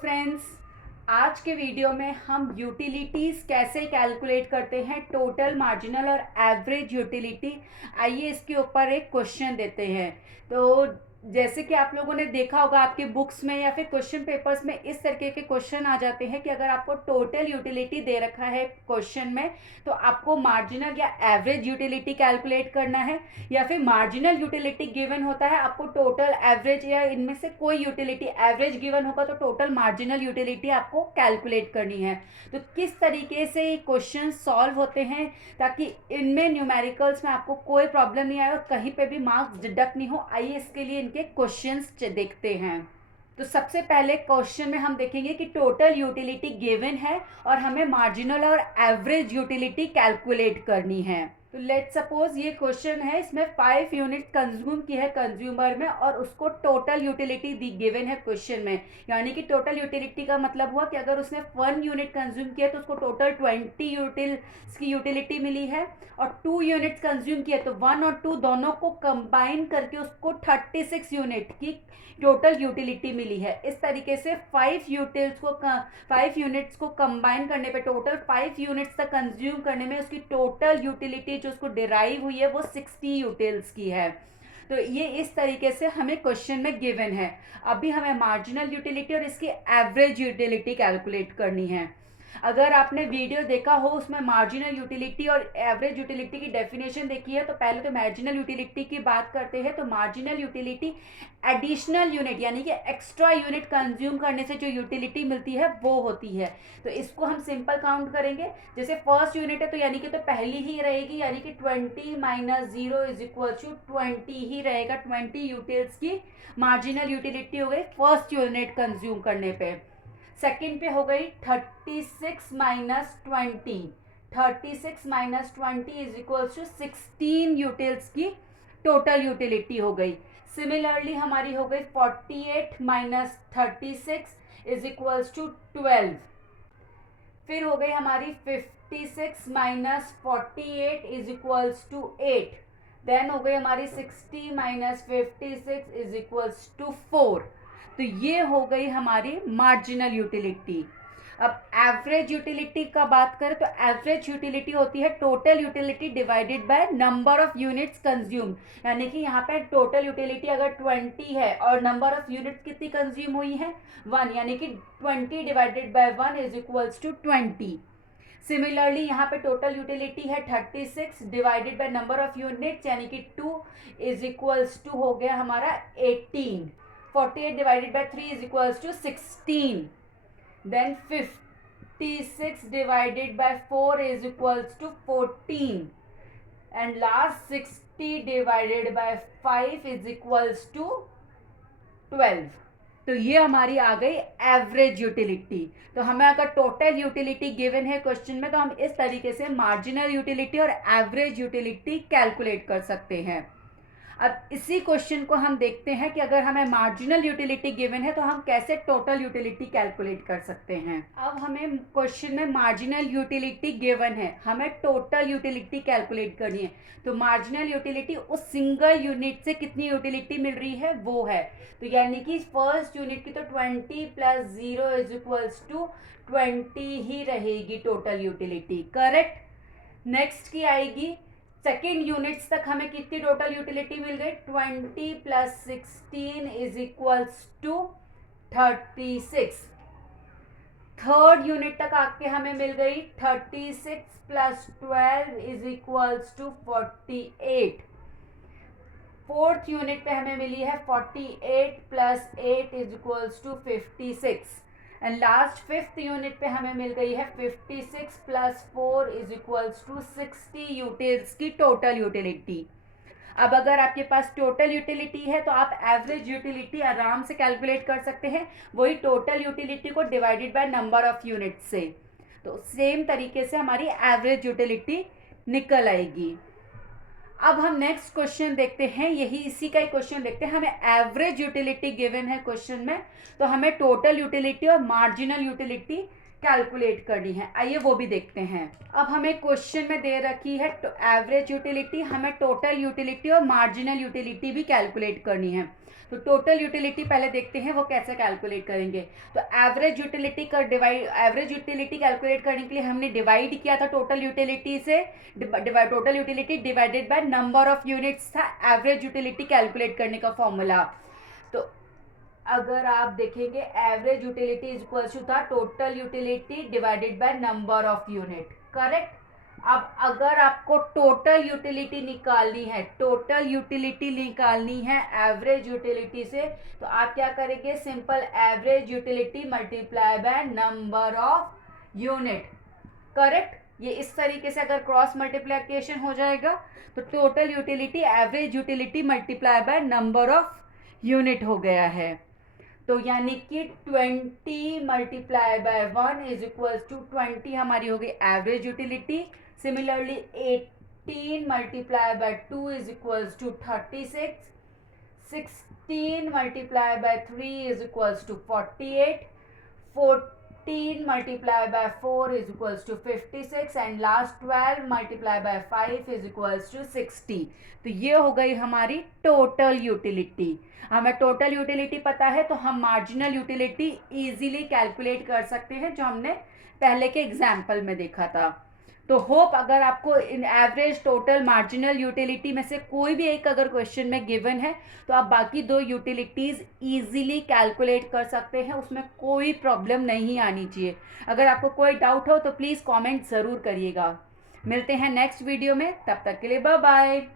Friends, आज के video में हम यूटिलिटीज़ कैसे कैलकुलेट करते हैं, टोटल, मार्जिनल और एवरेज यूटिलिटी। आइए इसके ऊपर एक क्वेश्चन देते हैं। तो जैसे कि आप लोगों ने देखा होगा आपकी बुक्स में या फिर क्वेश्चन पेपर्स में इस तरीके के क्वेश्चन आ जाते हैं कि अगर आपको टोटल यूटिलिटी दे रखा है क्वेश्चन में, तो आपको मार्जिनल या एवरेज यूटिलिटी कैलकुलेट करना है, या फिर मार्जिनल यूटिलिटी गिवन होता है, आपको टोटल, एवरेज या इनमें से कोई यूटिलिटी, एवरेज गिवन होगा तो टोटल, मार्जिनल यूटिलिटी आपको कैलकुलेट करनी है। तो किस तरीके से ये क्वेश्चन सॉल्व होते हैं ताकि इनमें न्यूमेरिकल्स में आपको कोई प्रॉब्लम नहीं आए और कहीं पे भी मार्क्स डिडक्ट नहीं हो, आइए इसके लिए इनके क्वेश्चंस देखते हैं। तो सबसे पहले क्वेश्चन में हम देखेंगे कि टोटल यूटिलिटी गिवन है और हमें मार्जिनल और एवरेज यूटिलिटी कैलकुलेट करनी है। तो लेट सपोज ये क्वेश्चन है, इसमें 5 यूनिट कंज्यूम की है कंज्यूमर में और उसको टोटल यूटिलिटी दी गिवन है क्वेश्चन में। यानी कि टोटल यूटिलिटी का मतलब हुआ कि अगर उसने 1 यूनिट कंज्यूम किया तो उसको टोटल 20 यूटिल्स की यूटिलिटी मिली है, और 2 यूनिट्स कंज्यूम किया तो 1 और 2 दोनों को कंबाइन करके उसको 36 यूनिट की टोटल यूटिलिटी मिली है। इस तरीके से 5 यूनिट्स को कंबाइन करने पे, टोटल 5 यूनिट्स तक कंज्यूम करने में उसकी टोटल यूटिलिटी जो उसको डिराइव हुई है वो 60 यूटिल्स की है। तो ये इस तरीके से हमें क्वेश्चन में गिवन है। अभी हमें मार्जिनल यूटिलिटी और इसकी एवरेज यूटिलिटी कैलकुलेट करनी है। अगर आपने वीडियो देखा हो उसमें मार्जिनल यूटिलिटी और एवरेज यूटिलिटी की डेफिनेशन देखी है, तो पहले तो मार्जिनल यूटिलिटी की बात करते हैं। तो मार्जिनल यूटिलिटी एडिशनल यूनिट यानी कि एक्स्ट्रा यूनिट कंज्यूम करने से जो यूटिलिटी मिलती है वो होती है। तो इसको हम सिंपल काउंट करेंगे। जैसे फर्स्ट यूनिट है तो यानी कि तो पहली ही रहेगी, यानी कि 20 माइनस 0 इज इक्वल टू 20 ही रहेगा। 20 यूटिल्स की मार्जिनल यूटिलिटी हो गई फर्स्ट यूनिट कंज्यूम करने पे। सेकेंड पे हो गई 36 minus 20, 36 minus 20 is equal to 16 utils की टोटल यूटिलिटी हो गई। सिमिलरली हमारी हो गई 48 माइनस 36 इज इक्वल्स टू 12। फिर हो गई हमारी 56 minus 48 is equals to 8। Then हो गई हमारी 60 माइनस 56 इज इक्वल्स टू 4। तो ये हो गई हमारी मार्जिनल यूटिलिटी। अब एवरेज यूटिलिटी का बात करें तो एवरेज यूटिलिटी होती है total utility divided by number of units consume. यानी कि यहाँ पे टोटल यूटिलिटी अगर 20 है और नंबर ऑफ यूनिट्स कितनी कंज्यूम हुई है 1, यानी कि 20 divided by 1 is equals to 20। Similarly यहाँ पे टोटल यूटिलिटी है 36 divided by number of units यानी कि 2 इज इक्वल्स टू हो गया हमारा 18। 48 divided by 3 is equals to 16. Then 56 divided by 4 is equals to 14. And last 60 divided by 5 is equals to 12. तो ये हमारी आ गई एवरेज यूटिलिटी। तो हमें अगर टोटल यूटिलिटी गिवन है क्वेश्चन में तो हम इस तरीके से मार्जिनल यूटिलिटी और एवरेज यूटिलिटी कैलकुलेट कर सकते हैं। अब इसी क्वेश्चन को हम देखते हैं कि अगर हमें मार्जिनल यूटिलिटी गिवन है तो हम कैसे टोटल यूटिलिटी कैलकुलेट कर सकते हैं। अब हमें क्वेश्चन में मार्जिनल यूटिलिटी गिवन है, हमें टोटल यूटिलिटी कैलकुलेट करनी है। तो मार्जिनल यूटिलिटी उस सिंगल यूनिट से कितनी यूटिलिटी मिल रही है वो है। तो यानी कि फर्स्ट यूनिट की तो 20 प्लस 0 इज इक्वल्स टू 20 ही रहेगी टोटल यूटिलिटी, करेक्ट। नेक्स्ट की आएगी सेकेंड यूनिट्स तक हमें कितनी टोटल यूटिलिटी मिल गई 20 plus 16 is equals to 36। Third unit तक आके हमें मिल गई 36 plus 12 is equals to 48। Fourth unit पे हमें मिली है 48 plus 8 is equals to 56। And last fifth unit पे हमें मिल गई है 56 plus 4 is equals to 60 utils की टोटल यूटिलिटी। अब अगर आपके पास टोटल यूटिलिटी है तो आप एवरेज यूटिलिटी आराम से कैलकुलेट कर सकते हैं, वही टोटल यूटिलिटी को divided by number of unit से। तो सेम तरीके से हमारी एवरेज यूटिलिटी निकल आएगी। अब हम नेक्स्ट क्वेश्चन देखते हैं, यही इसी का ही क्वेश्चन देखते हैं। हमें एवरेज यूटिलिटी गिवन है क्वेश्चन में, तो हमें टोटल यूटिलिटी और मार्जिनल यूटिलिटी कैलकुलेट करनी है। आइए वो भी देखते हैं। अब हमें क्वेश्चन में दे रखी है एवरेज यूटिलिटी, हमें टोटल यूटिलिटी और मार्जिनल यूटिलिटी भी कैलकुलेट करनी है। तो टोटल यूटिलिटी पहले देखते हैं वो कैसे कैलकुलेट करेंगे। तो एवरेज यूटिलिटी कैलकुलेट करने के लिए हमने डिवाइड किया था टोटल यूटिलिटी से। Total utility divided by number of units था एवरेज यूटिलिटी कैलकुलेट करने का फॉर्मूला। तो अगर आप देखेंगे average utility is equal to था total utility divided by number of unit, correct. अब अगर आपको टोटल यूटिलिटी निकालनी है एवरेज यूटिलिटी से, तो आप क्या करेंगे, simple average utility multiply by number of unit, correct. ये इस तरीके से अगर क्रॉस मल्टीप्लिकेशन हो जाएगा तो total utility average utility multiply by number of unit हो गया है। तो यानी कि 20 multiply by 1 is equal to 20 हमारी होगी average utility. Similarly 18 multiply by 2 is equal to 36, 16 multiply by 3 is equal to 48, 14 multiply by 4 is equal to 56 and last 12 multiply by 5 is equal to 60। तो ये हो गई हमारी टोटल यूटिलिटी। हमें total utility पता है तो हम मार्जिनल यूटिलिटी इजीली कैलकुलेट कर सकते हैं, जो हमने पहले के एग्जाम्पल में देखा था। तो होप अगर आपको इन एवरेज टोटल मार्जिनल यूटिलिटी में से कोई भी एक अगर क्वेश्चन में गिवन है तो आप बाकी दो यूटिलिटीज़ इजीली कैलकुलेट कर सकते हैं, उसमें कोई प्रॉब्लम नहीं आनी चाहिए। अगर आपको कोई डाउट हो तो प्लीज़ कमेंट ज़रूर करिएगा। मिलते हैं नेक्स्ट वीडियो में, तब तक के लिए बाय बाय।